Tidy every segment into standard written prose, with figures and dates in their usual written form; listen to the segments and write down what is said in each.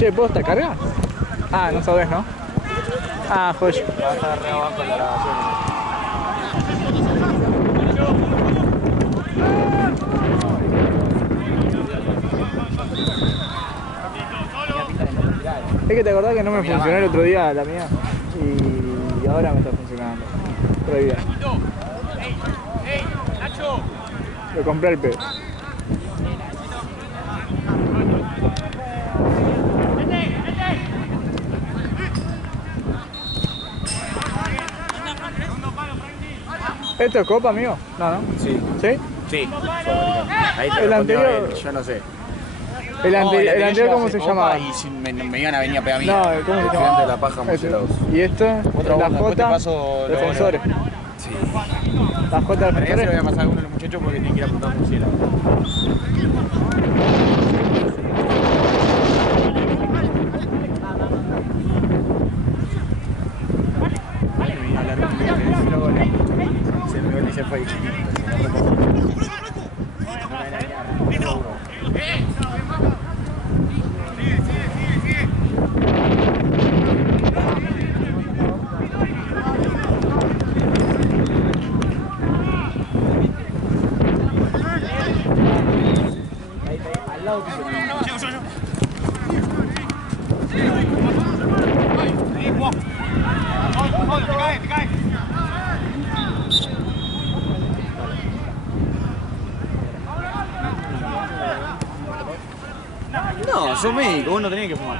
Che, ¿posta carga? Ah, no sabés, ¿no? Ah, joya. Va a estar re abajo la grabación. Es que te acordás que no me funcionó el otro día la mía y ahora me está funcionando. Re bien. Lo compré al pedo. ¿Esto es copa, amigo? No, ¿no? Sí. ¿Sí? Sí. Ahí te El anterior- él, yo no sé. ¿El anterior cómo se llamaba? Y si me iban a venir a pegar a mí. No, ¿cómo se llama? Gigante de la paja, Este. murciélagos. ¿Y esto? Otra La bomba, después te J, paso la defensores. Sí. La J, Pero ya se lo voy defensores. a pasar a uno de los muchachos porque tiene que ir a apuntar murciélagos. Se me y se fue. No, sos médico, vos no tenés que fumar.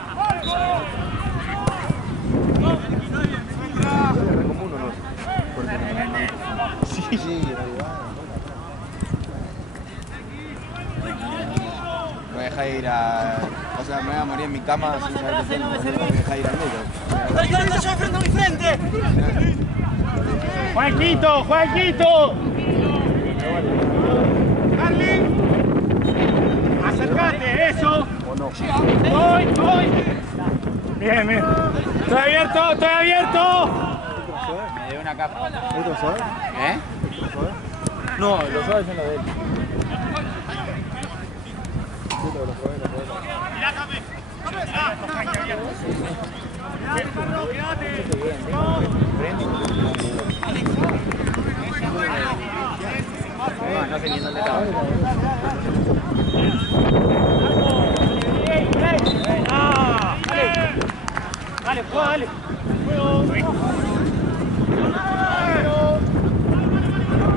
Sí. Me voy a dejar ir a... O sea, me voy a morir en mi cama sin saber qué tengo. Me voy a dejar ir al médico. ¡Juanquito! ¡Juanquito! ¡Acércate! ¡Eso! ¡Voy! Bien, bien. ¡Estoy abierto! ¡Estoy abierto! Me dio una capa. ¿Esto es suave? ¿Eh? No, los suaves son los de él. No sé ni en dónde estaba. Dale, dale.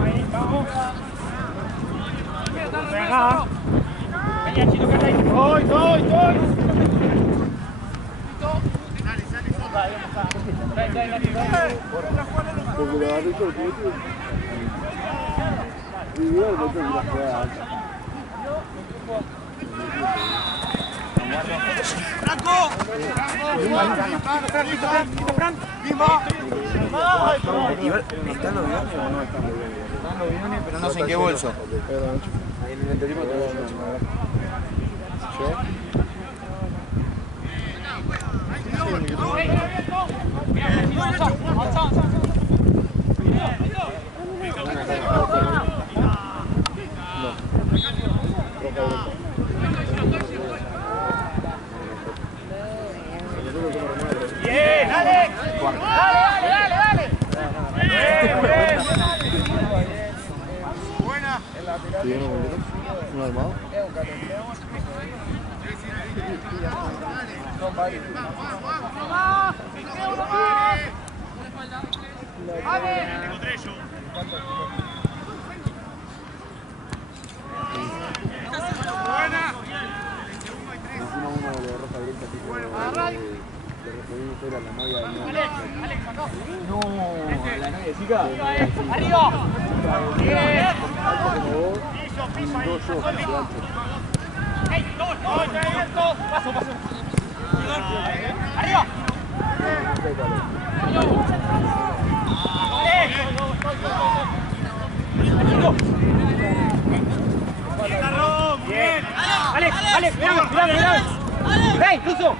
Ahí vamos. Venga. Venga, Chito, que ahí. Voy. Porque lo agarré todo, tío. Y igual no tengo que jugar. ¡Franco! ¡Fran! ¿Están los guiones o no están los guiones? Están los guiones, pero no sé en qué bolso. Ahí en el interior te voy a ¡Bien! ¡Dale! ¡Dale! ¡Buena! ¿Un armado? Encima uno de roja directa tipo le recibí fuera la novia de No, la novia de chica. ¡Arriba! ¡Bien! Piso, dos yo, ¡Ey! ¡Dos! ¡Paso! ¡Arriba! ¡Bien! ¡Alex! ¡Mirame! ¡Ey, Tuzo!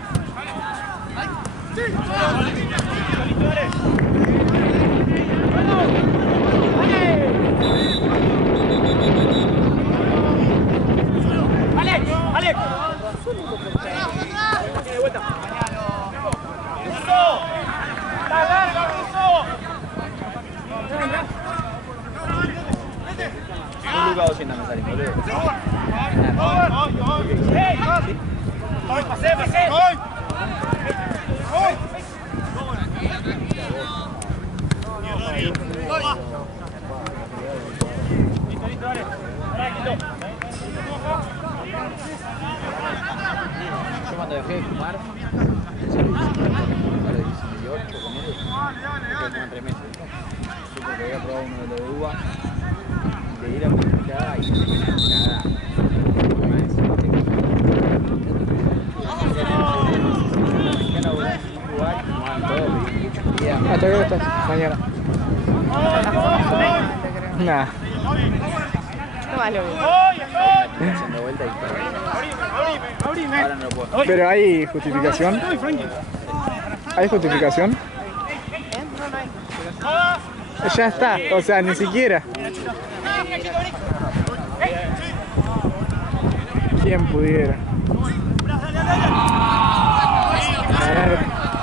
¡Alex! ¡Alex! 80 me salen, boludo. ¡Voy, pasé! Listo, dale. Ahora, quito. Yo cuando dejé de fumar, a los 18, con él, dejé de fumar 3 meses. Yo porque había probado uno de uva, de ir a una picada y cagada. ¿Hasta qué hora estás? Mañana. Nah. No más lo mismo. Haciendo vuelta y todo. Ahora no lo puedo. Pero hay justificación. ¿Hay justificación? Ya está, o sea, ni siquiera. ¿Quién pudiera? Ganar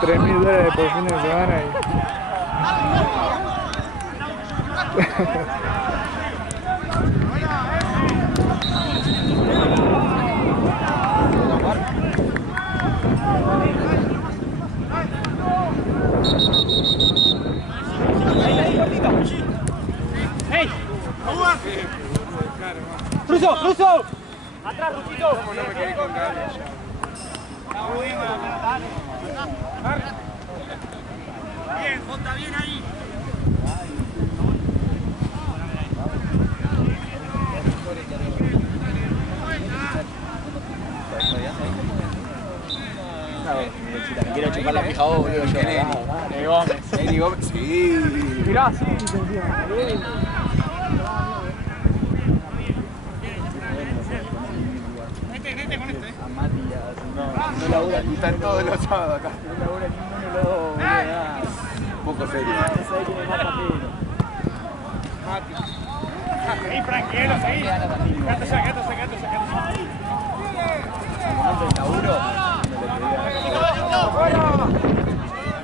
$3.000 por fin de semana y... ¡Hey! ¡Ruso! ¡Atrás, Rusito! No me quedé con ganas. Bien, Jota, bien ahí. Si me quiero chupar la pija vos, boludo, yo. Eri Gómez. Sí. Mirá, sí, A Mati no labura. Están todos los sábados acá. No labura ninguno de los dos. Un poco serio. Seguí, tranquilo, seguí. Quédate. Al momento del laburo,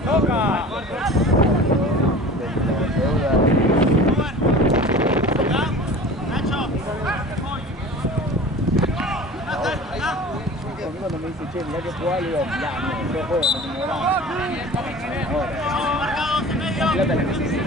¡Toca! cuando me dice, che, mirá que juega, le digo, mirá, no, yo juego, no tengo nada. La pelota la necesito.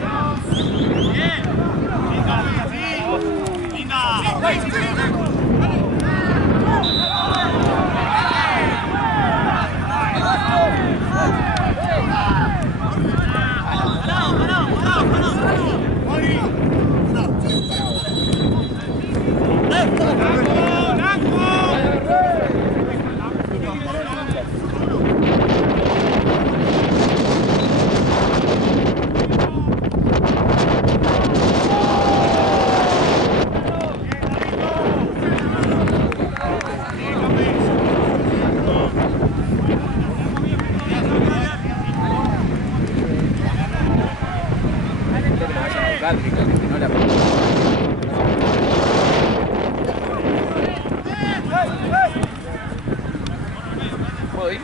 ¿Puedo ir?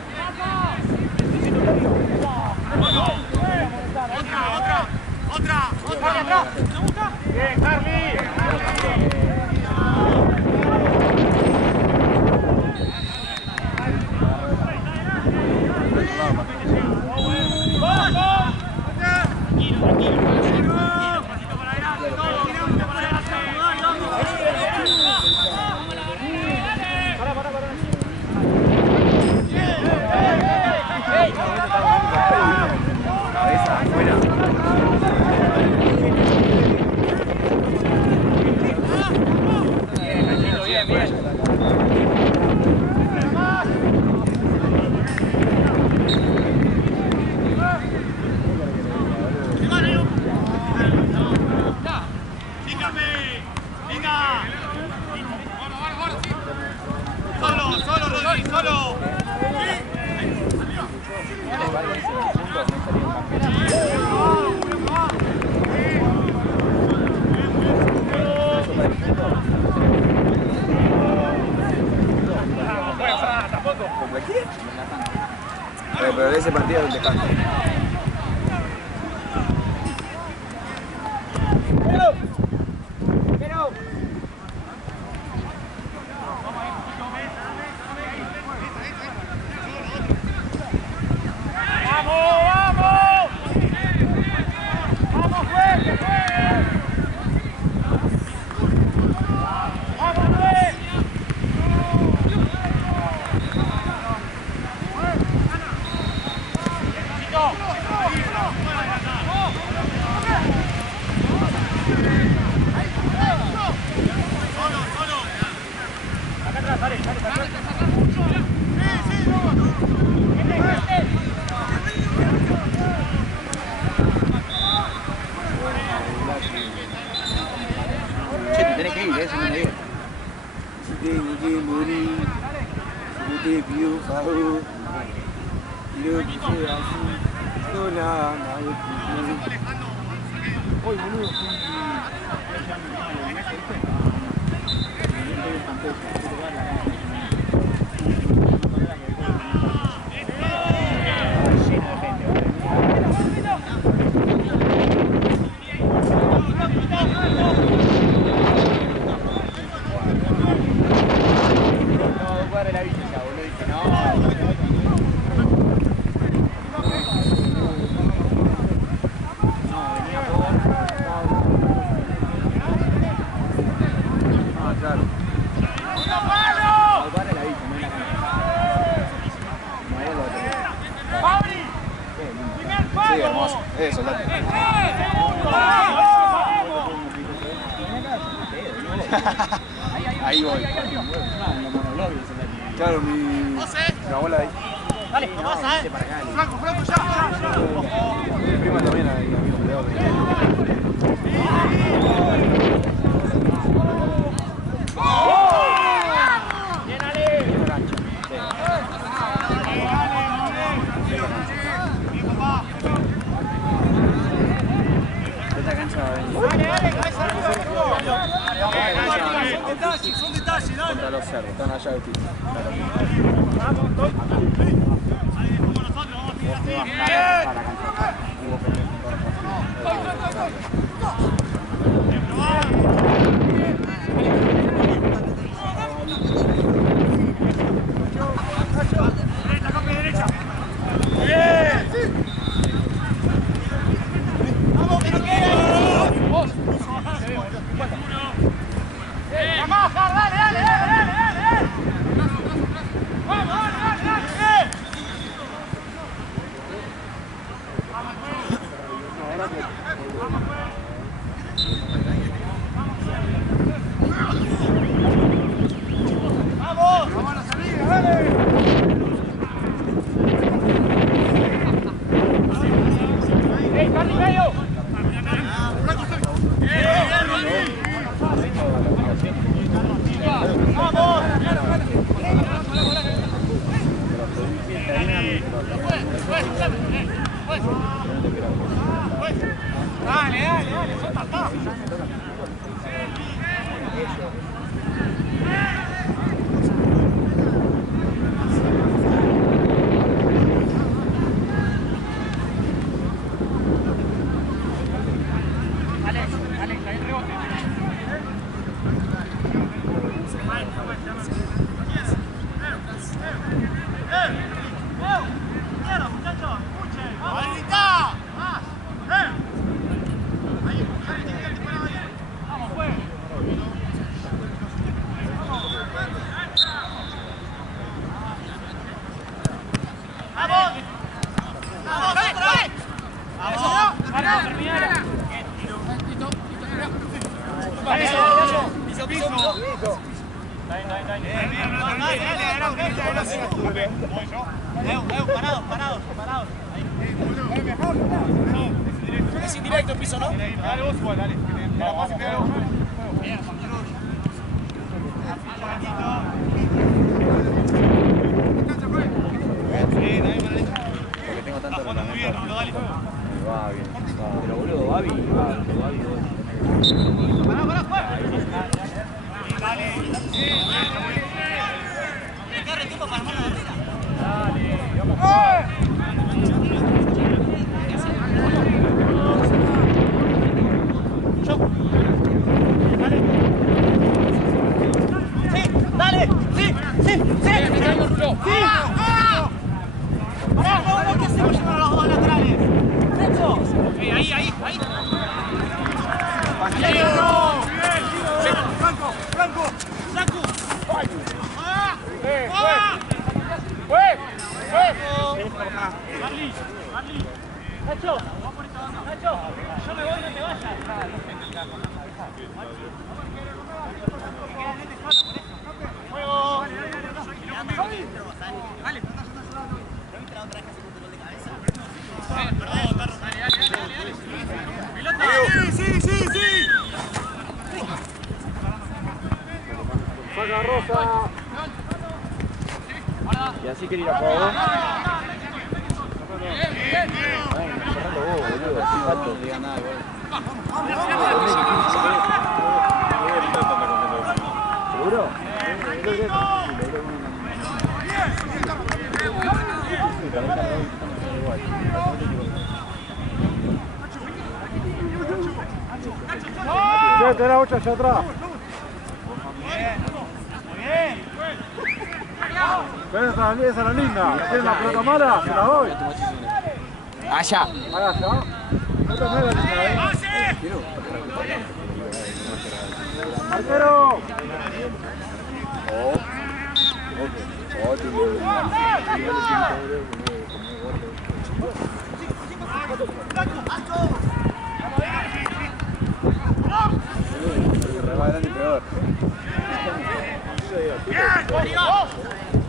¡Otra! ¡Bien, Carly! Cabeza afuera. ¡Solo, Rodri, solo! Pero de ese partido es un descanso. Hoy, boludo, eso, ahí voy. Claro, mi abuela ahí. Dale, no pasa, Franco, Franco, ya. Mi prima también ahí, amigo peleado. Bien, Ale. Esta cancha va a venir. Son detalles, dale. Contra los cerdos, están allá de ti. Es indirecto el piso, ¿no? Dale vos igual, dale. Bien, Porque tengo tanto reglamento. Va bien. Pero boludo, Babi. Pará, fuera. Dale. Agarre tiempo para armar la barrera. Dale, vamos. Dale, sí. Pará, no, ¿qué hacemos llevar a los dos laterales? ¡Derecho! Ahí. Franco. ¡Fue! Marley. Nacho, yo me voy, no te vayas. ¡Juego! Dale. Sí. Saca Rosa. Y así si quiere ir a jugar vos. Cerralo vos, boludo. No digas nada, igual. ¿Seguro? Ya, te la 8 hacia atrás. Esa es la linda. ¿Tienes la pelota mala? Se la doy. Allá. Allá. Esta no es la linda, ¡Arquero!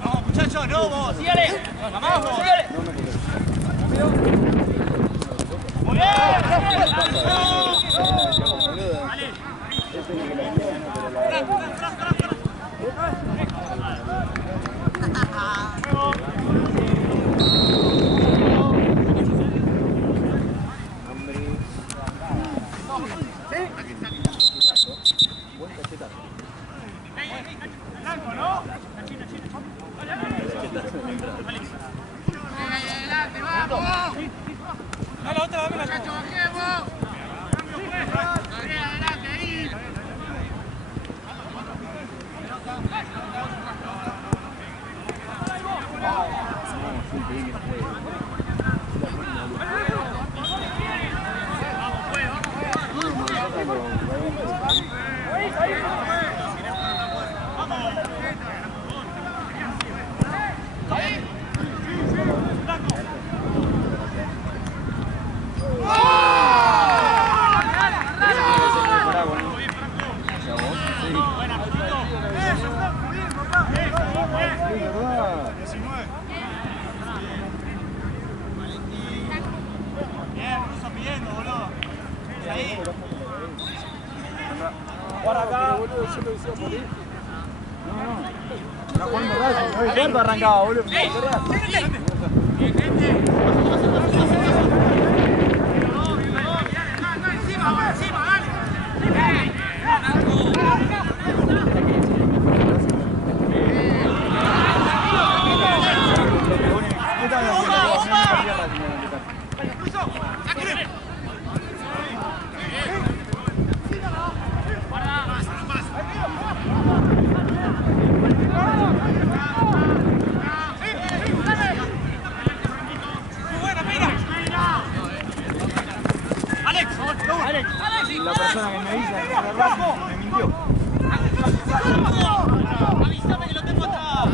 Vamos muchachos, no vos, sígale. Vamos, sígale. Muy bien. ¿Cuánto arrancaba, boludo? La persona que me dice que me mintió. Avísame que lo tengo atrás.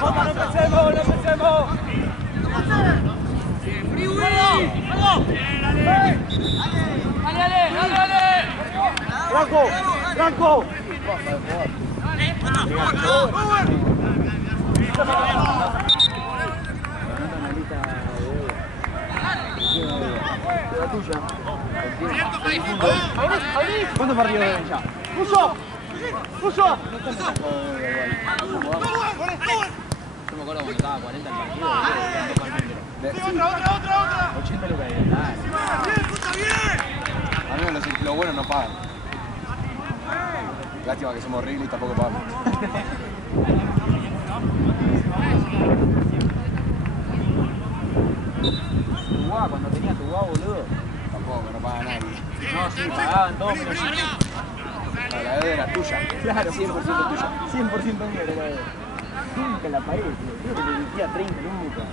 ¡Vamos, no empecemos, no empecemos! ¡Dale! ¡Franco! ¡Franco! ¿Cuántos partidos deben ya? ¡Puso! ¡Puso! Yo me acuerdo cuando estaba 40 el partido. ¡Otra! 80 lucas de A mí lo bueno no pagan. Lástima que somos horribles y tampoco pagan. Tubá, cuando tenía Tubá, boludo. Tampoco, no paga nadie. No, sí, pagaban todos, pero yo. La deuda era tuya. Claro, 100% tuya. 100% mía era la deuda. Nunca la pagué, tío. Creo que le metía 30 lucas.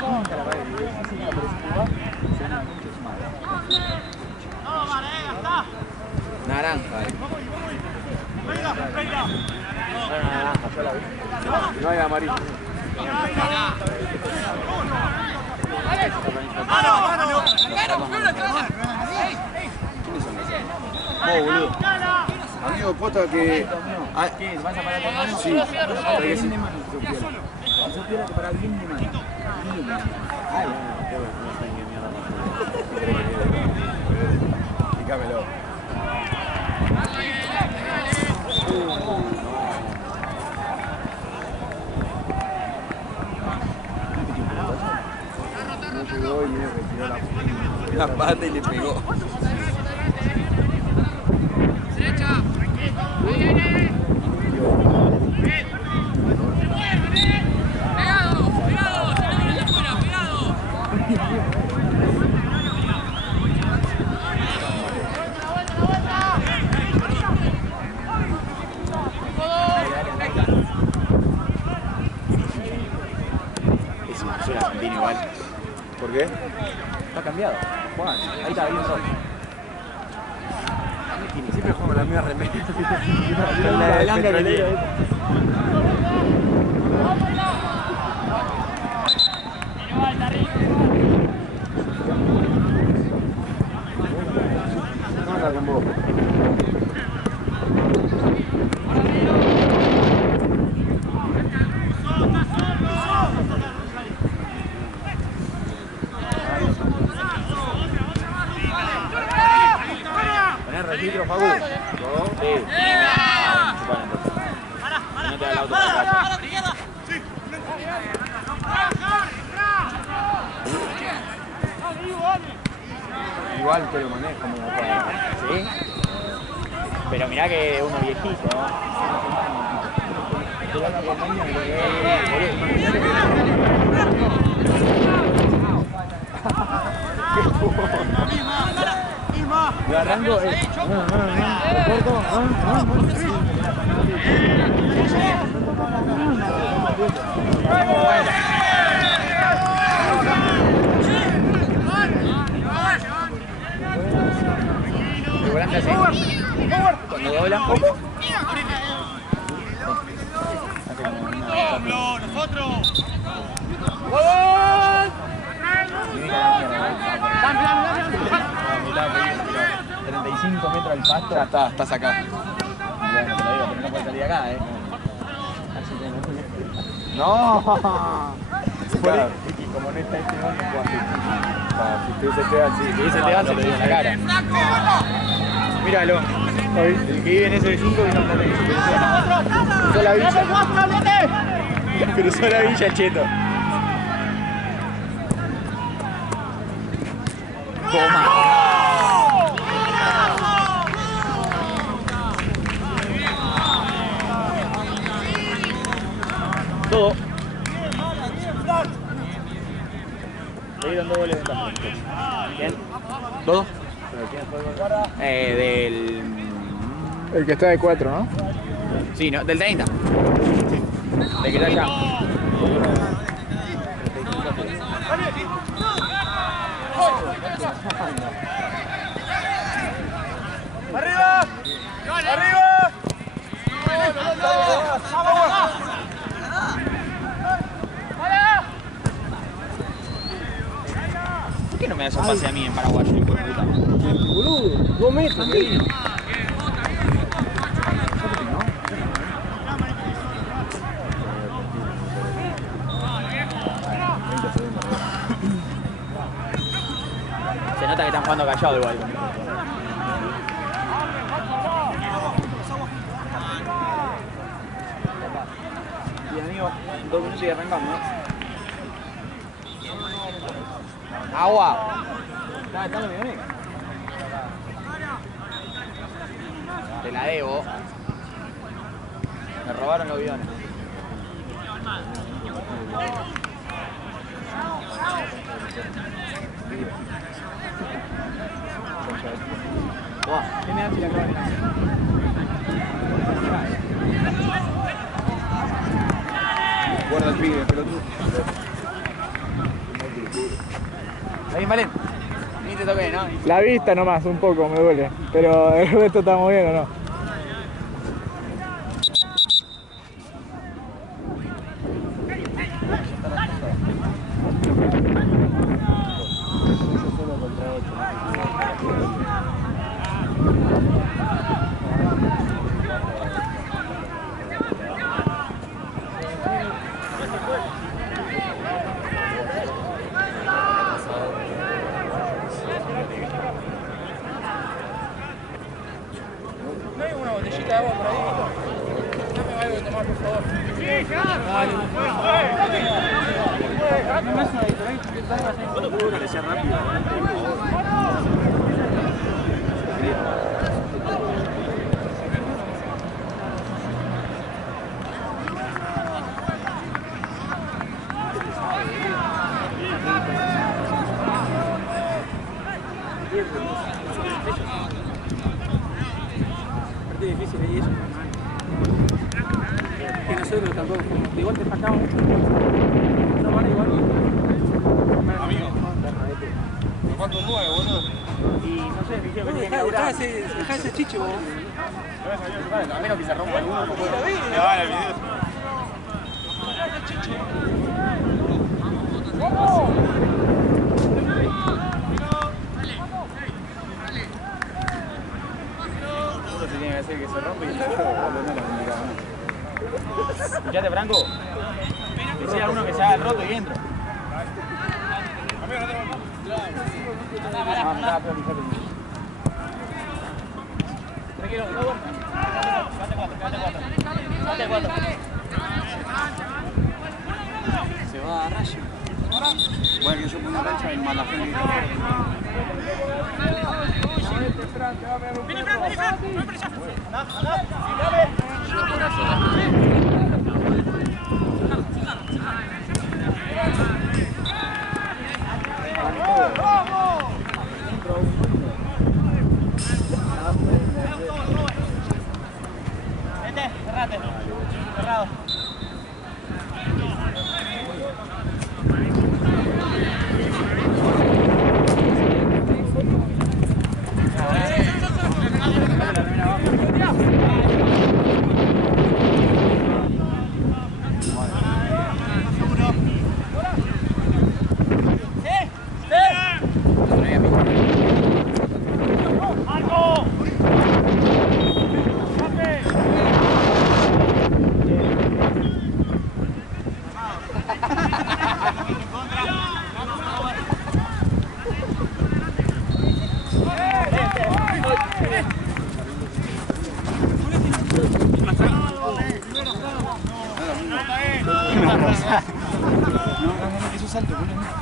Nunca la pagué. Sí, no, pero si Tubá, se gana mucho, es malo. Naranja, Naranja, yo la vi. No hay amarillo. Vos, boludo. Amigo, posta que... ¿Qué? ¿Vas a parar con mano? Sí, Para bien de mano, si supiera que para bien de mano. Ay, qué bueno, no sé qué mierda. Picámelo. la pata y le pegó. Soy argentino igual. ¿Por qué? Está cambiado. Juan, ahí está, bien rojo. Siempre juego con la misma remera. La blanca que tiene. No anda con vos. ¿Tenés registro, Facu? Sí. No te da el auto para casa. Igual te lo manejo como una cuadra. ¿Sí? Pero mirá que uno viejito, ¿no? Yo arranco, lo corto, El volante así. Cuando dobla. ¡Nosotros! 35 metros al pasto. Ya está, estás acá. Bueno, te lo digo, pero no puede salir acá, No. Claro, y como no está este gol, no puedo hacer. Si tú se te así. Si ese te va, se le dio en la cara. Míralo. El que vive en ese de 5 vino a Platense. Cruzó la villa. Cruzó la villa, cheto. Toma. Todo. Le dieron 2 goles de ventaja. ¿Quién? ¿Todo? ¿Pero quién fue el gol? Del... El que está de 4, ¿no? Sí, no, del 30. De que está allá. ¡Arriba! ¡Arriba! ¿Por qué no me das un pase a mí en Paraguay, hijo de puta? Boludo, 2 metros, ¿qué? Se nota que están jugando callado igual. Bien, amigo, 2 minutos y arrancamos, ¿no? ¡Agua! ¿Está la millones? Te la debo. Me robaron los aviones. Buah, ¿qué me da si la clave? Guarda el pibe, pelotudo. ¿Está bien, Valen? Ni te toqué, ¿no? La vista nomás, un poco me duele. Pero el resto está muy bien, ¿o no? ¿No hay una botellita de agua por ahí? Dame algo Partido difícil y eso. Que nosotros tampoco, igual te sacamos. No van igual. Amigo. ¿Cuánto 9, boludo? Y no sé, dijeron que dejá ese chiche vos. A menos que se rompa alguno, no puedo. Le va el video. Eso se tiene que hacer que se rompe y el chicho no. Fíjate, Franco. Decía uno que se haga el roto y entra. Tranquilo, no duermas. Quédate 4. Se va a rayo. Bueno, que yo pongo una cancha en mala gente. ¡Viene Franco! ¡No hay presión! Vete, cerrate. Cerrado.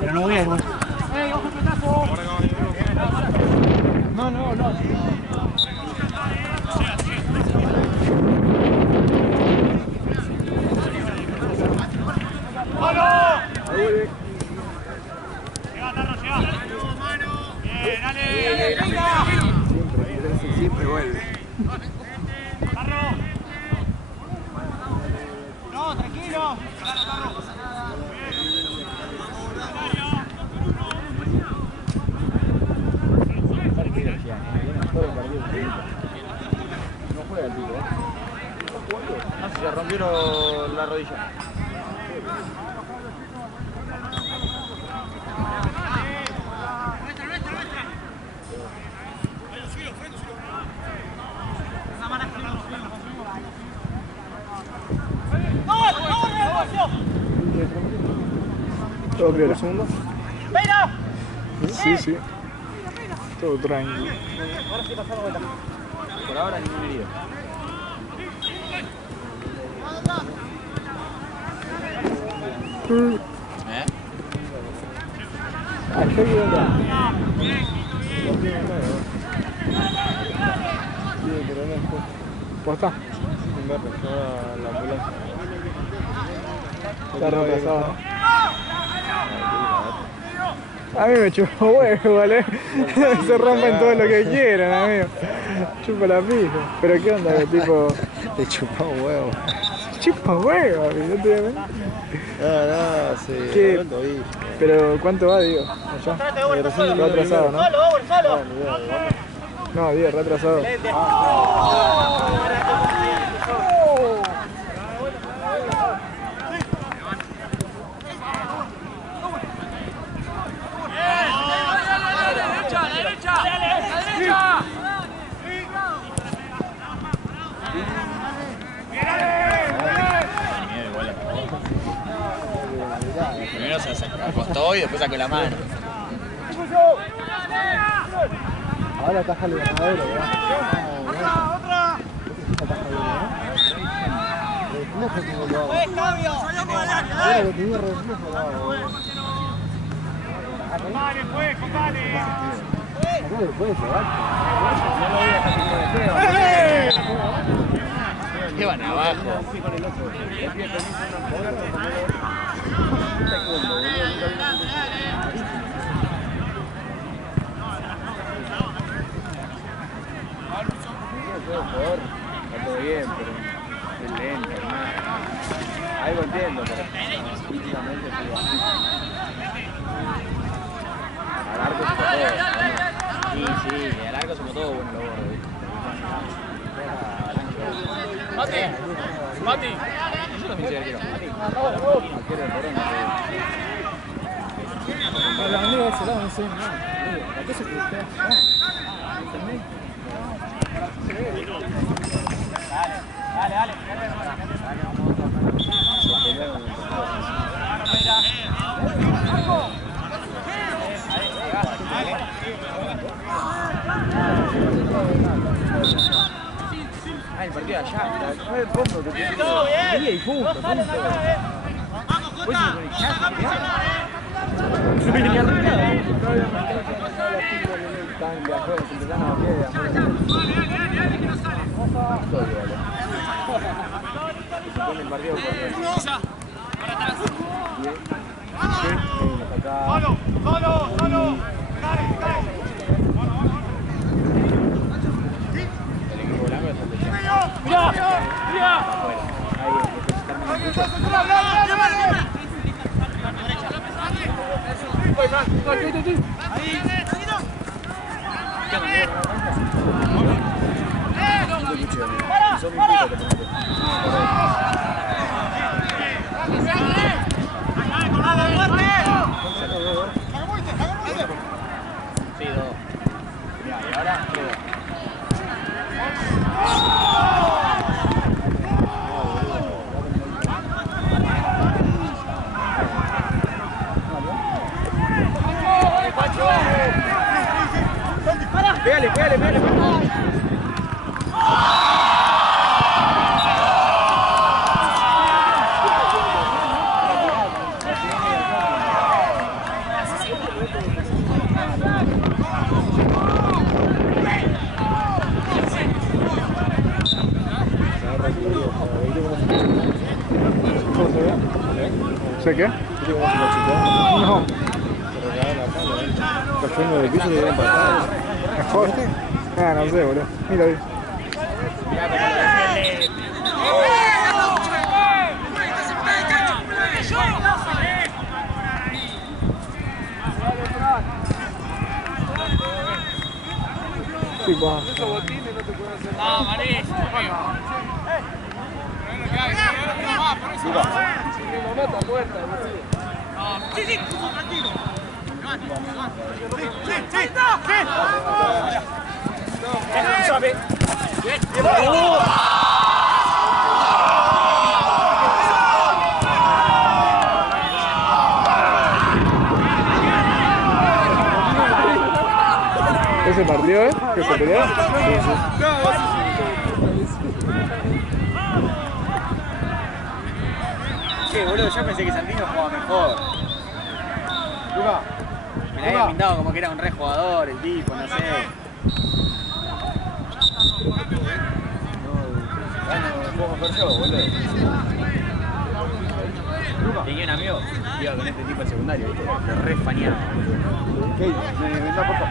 Pero no voy a ir, bueno. No. Siempre vuelve. No, tranquilo. No juega el tipo, ¿eh? No sé si se rompieron la rodilla. ¿Todo creo segundo? ¡Peina! Sí. Todo tranquilo. Ahora sí pasamos vuelta. Por ahora ningún herido. ¿Eh? Yo quiero entrar. ¿Posta? La ambulancia. Está retrasado. A mí me chupa huevo, ¿vale? Se rompen todo lo que quieran, amigo. Chupa la pija. Pero ¿qué onda? Tipo... Te chupó huevo. Chupa huevo, amigo. No, sí. ¿Qué? Pero ¿cuánto va, digo? Allá. Va atrasado, ¿no? ¡Solo! No, digo, retrasado. Primero se acostó y después sacó la mano. Ahora ataja el ganadero, ¿verdad? ¡Otra! No sé cómo lo hago. ¡Pues cambio! Pero que tenía reflejo lo hago. ¡Dale, pues, dale! Acá después se va. ¿Qué van abajo? Está todo bien, pero es lento, ¿no? Algo entiendo, pero últimamente al arco se todo. Sí, al arco se todo bueno lo gordo. Mati. Yo también soy arquero. Arquero de Corona. Los amigos de ese lado no sé nada. La cosa es que usted. Dale. El partido de allá, no es fondo que tiene. ¡Todo bien! Y punto. ¡Vamos, Jota! No venía arreglado. Están de afuera, se empezaron a pie de afuera. Todo igual. Se pone el partido por atrás. Bien. Acá. ¡Solo! El equipo blanco está peleando. ¡Mira! Afuera. Ahí es, Sí, dos. Mira, y ahora tres. Pégale. ¿Sé qué? No. Está lleno de piso y vienen para acá. ¿Mejor? Ah, no sé, boludo. Mira ahí. Sí, va. ¡No, Maris! ¡Sí! ¡Tranquilo! ¿Ese partido, que se peleó? Che, boludo, yo pensé que Santino jugaba mejor. Me la había pintado como que era un re jugador, el tipo, no sé. No puedo mejor yo, boludo. Tenía un amigo, iba con este tipo al secundario, ¿viste? Lo re faneaba. ¿Qué? Ven la puerta.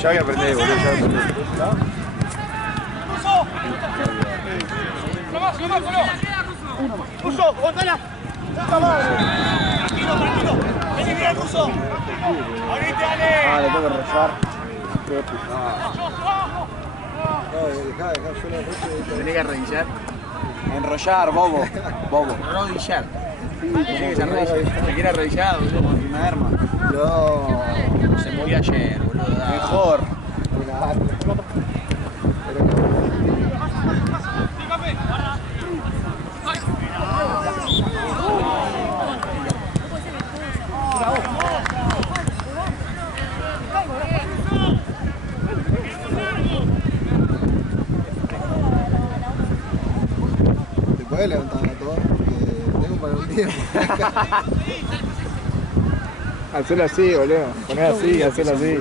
Ya voy a aprender, boludo, ya voy a aprender. ¡Ruso! ¡Gonzala! Tranquilo. ¡Vení bien, Ruso! ¡Ahorita, dale! Ah, le tengo que rozar. Dejá, yo la rozo. Tenés que arrodillar. Enrollar, bobo. Arrodillar. Se quiere arrodillar, boludo, como una arma. No. Se murió ayer, boludo. dale. Mejor. voy a levantar todo porque tengo para un tiempo. Hacelo así, boludo. Poné así, hacelo así.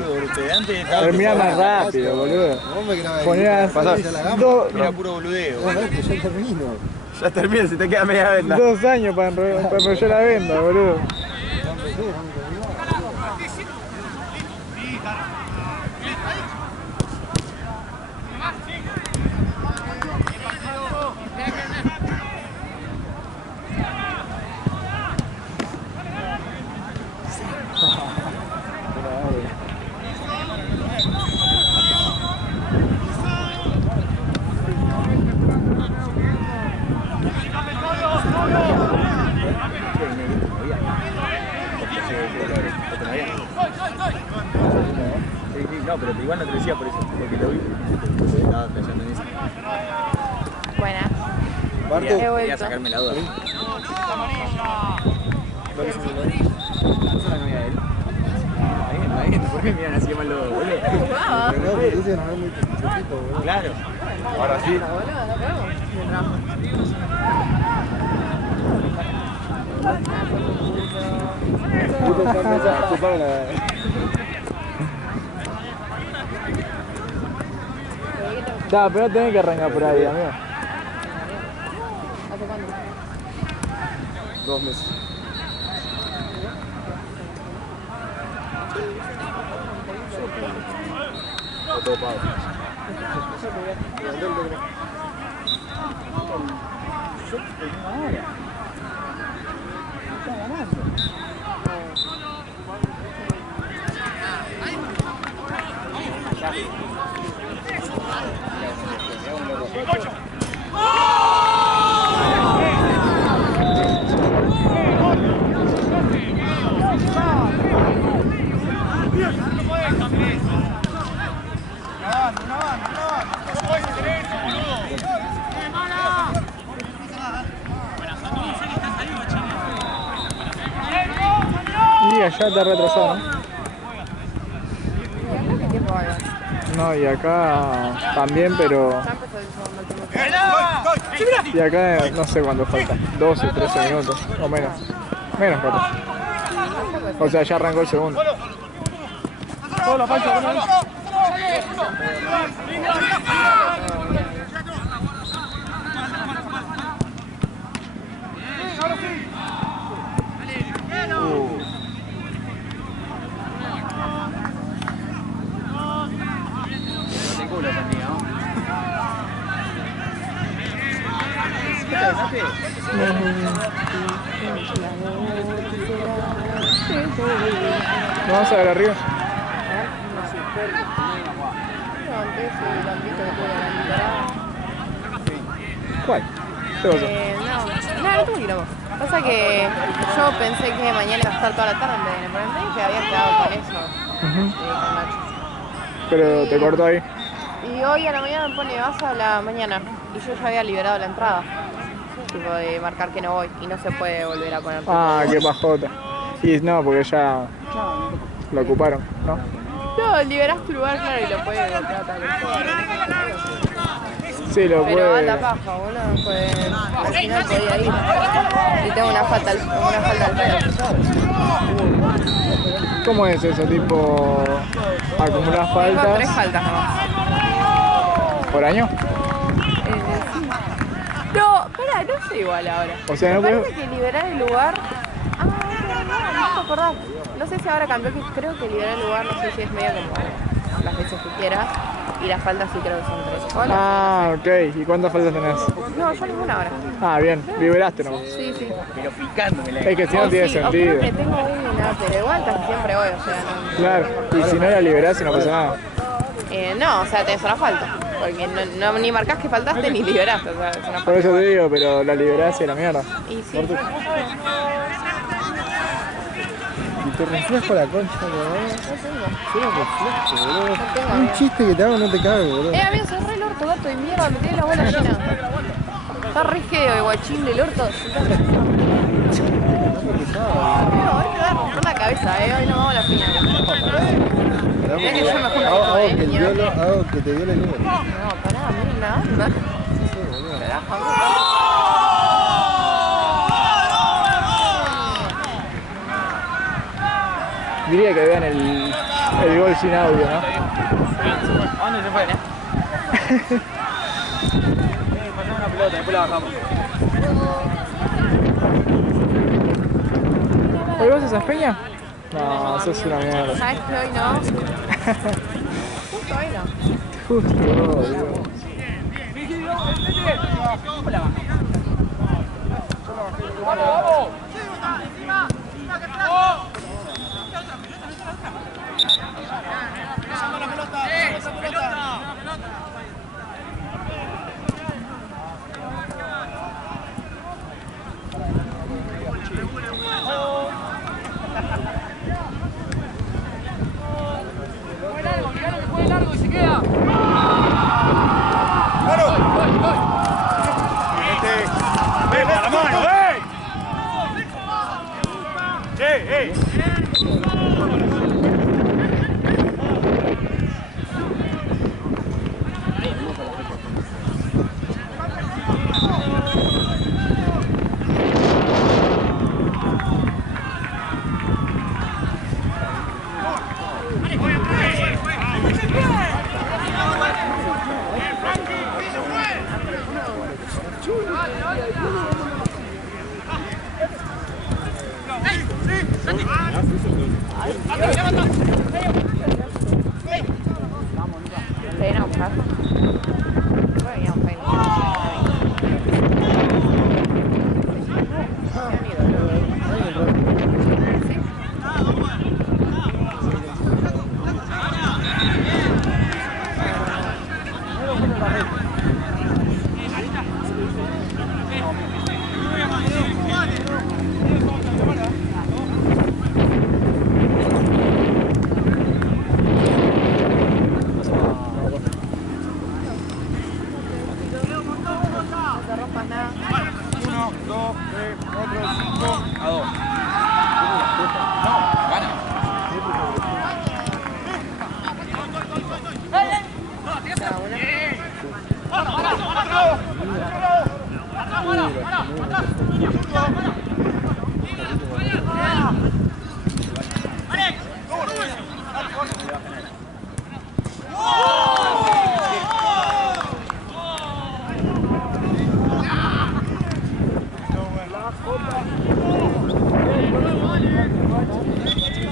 Termina más rápido, boludo. Poné así. Era puro boludeo. No, que ya termino. Ya termina, si te queda media venda. 2 años para enrollar la venda, boludo. No, pero igual no te decía por eso, porque lo vi. Estaba pensando en eso. Buena. Bartu, He Quería vuelto. sacarme la duda. ¿Cuál es el nombre? ¿No es la novia de él? Está bien, ¿por qué miran así mal los boludos? Jugaba. pero no, porque dicen no es muy chiquito, boludo. Claro. Ahora sí. Boludo, no creo. Me trajo. Ya, pero tenés que arrancar por ahí, amigo. ¿Hace cuánto? 2 meses. Está todo pago. Y allá está retrasado, ¿no? ¿Qué tiempo va a haber? No, y acá también, pero... Ya empezó el segundo tiempo. Y acá no sé cuánto falta. 12, 13 minutos, o menos. Menos, capaz. O sea, ya arrancó el segundo. No te culo, amiga, ¿no? ¿Qué te dejaste? Vamos a ver arriba. Antes el campito que tuve en la temporada. ¿Cuál? ¿Qué pasó? No tuve quilombo. Pasa que yo pensé que mañana iba a estar toda la tarde en BN, pero entendí que había quedado con eso. Con Nacho. Pero te cortó ahí. Y hoy a la mañana me pone, vas a la mañana. Y yo ya había liberado la entrada. Tipo de marcar que no voy. Y no se puede volver a poner. Ah, qué pajota. Y no, porque ya lo ocuparon, ¿no? No, liberás tu lugar, claro, y lo puedes volver Sí, lo pero puede. alta paja, boludo, pues al final podía ir. Y tengo una falta al pedo. ¿Cómo es eso? Tipo, acumular Tengo faltas 3 faltas nomás. por año. Sí. No, espera, no sé igual ahora. O sea, no Me puedo. parece que liberar el lugar. Ah, no me acordás. No sé si ahora cambió, que creo que liberar el lugar, no sé si es medio como las veces que quieras. Y las faltas sí creo que son 3. Hola. Ah, ok. ¿Y cuántas faltas tenés? No, yo ninguna ahora. Ah, bien. Liberaste nomás. Sí, sí. Pero picándome la Es que si no tiene Sí, sentido. o creo que tengo una, pero igual casi siempre voy, o sea, no. Claro. Y si no la liberás y no pasa nada. No, o sea, tenés una falta. Porque no, ni marcás que faltaste ni liberaste, o sea, es una falta. Por eso te digo, pero la liberás y a la mierda. Y sí. Y tu reflejo la concha, boludo. Yo no reflejo, boludo. tengo, Un amigo. chiste que te hago no te cabe, boludo. Amigo, sos re el orto, gato de mierda, me tenés la bola llena. Está re feo, el guachín del orto. No, ahora te va a romper la cabeza, hoy no vamos a la final. Mirá que yo me junto Hago con él, que, niño. hago que te viole el número. No, pará, mira una anda. Carajo, amigo. Diría que vean el gol sin audio, ¿no? ¿A dónde se fue? Pasamos una pelota, después la bajamos. ¿Hoy vas a esa peña? No, eso es una mierda. ¿Sabes que hoy no? Justo hoy no. Justo, Dios.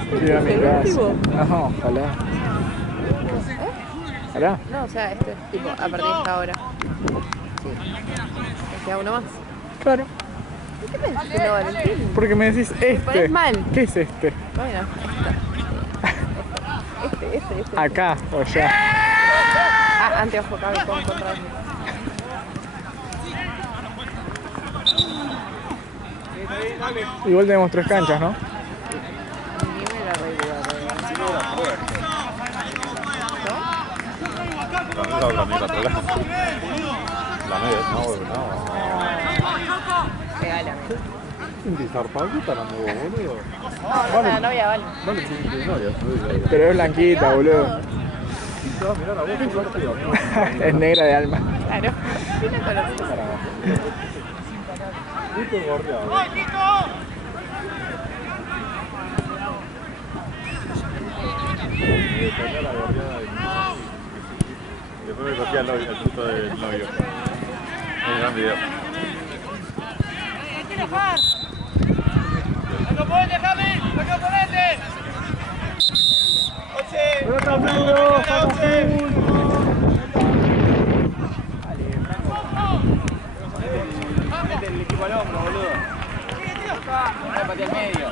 Quiero ir a mi casa. No, ojalá. ¿Ojalá? No, o sea, este es tipo a partir de esta hora. Sí. ¿Me queda uno más? Claro. ¿Por qué me decís que no, Valentín? Porque me decís este. pones mal. ¿Qué es este? Bueno, este. Acá o allá. Ah, anteojo, cabe con contra. Igual tenemos 3 canchas, ¿no? Dime la regla. La media, no. Regálame. Sin zarpadita la nuevo, boludo. No, la novia vale. Vale, sin novia, Pero es blanquita, boludo. mirá la voz, Es negra de alma. Claro. Sí, la conoces. Justo gorreado. Después me cogía el fruto del novio. Un gran video. Mete el equipo al hombro, boludo. Ahora patea al medio.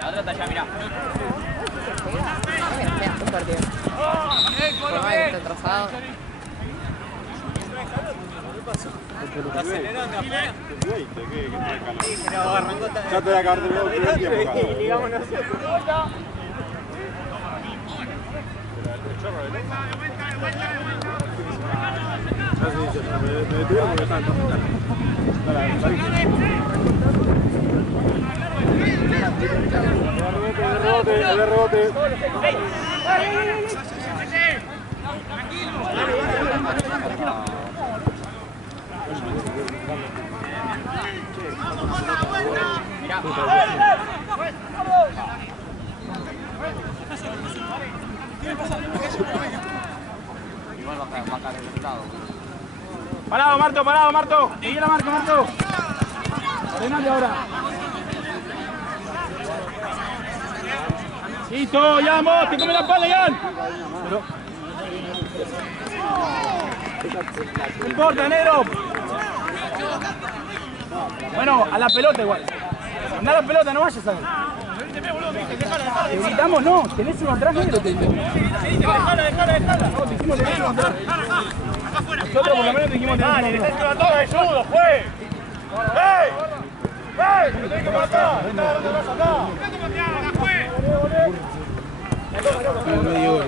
La otra está allá, mirá. Mira, un partido. retrasado. Ya te voy a acabar de nuevo el primer tiempo. Digamos nosotros. Me detuvieron porque estaban de rebote. Igual va a caer el resultado. Parado, Marto. Seguí la marca, Marto. Ordenate ahora. Listo, ya vamos, te come la pala, Ian. No importa, negro. Bueno, a la pelota igual. Anda a la pelota, no vayas a ver. Necesitamos, no, tenés uno atrás, negro. Dejala. No, te dijimos tenés uno atrás. Nosotros por lo menos te dijimos tenés uno atrás. ¡Dale, tenés todo de ayuda, juez! ¡Ey! ¡Ey! ¡Te tenés que matar! ¿Dónde vas acá? Medio gol.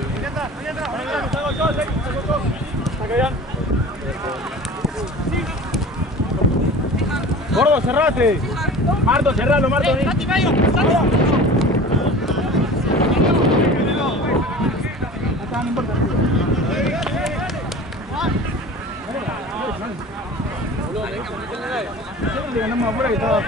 Gordo, cerrate. Marto, cerralo, Marto. No importa. Le ganamos afuera que estaba.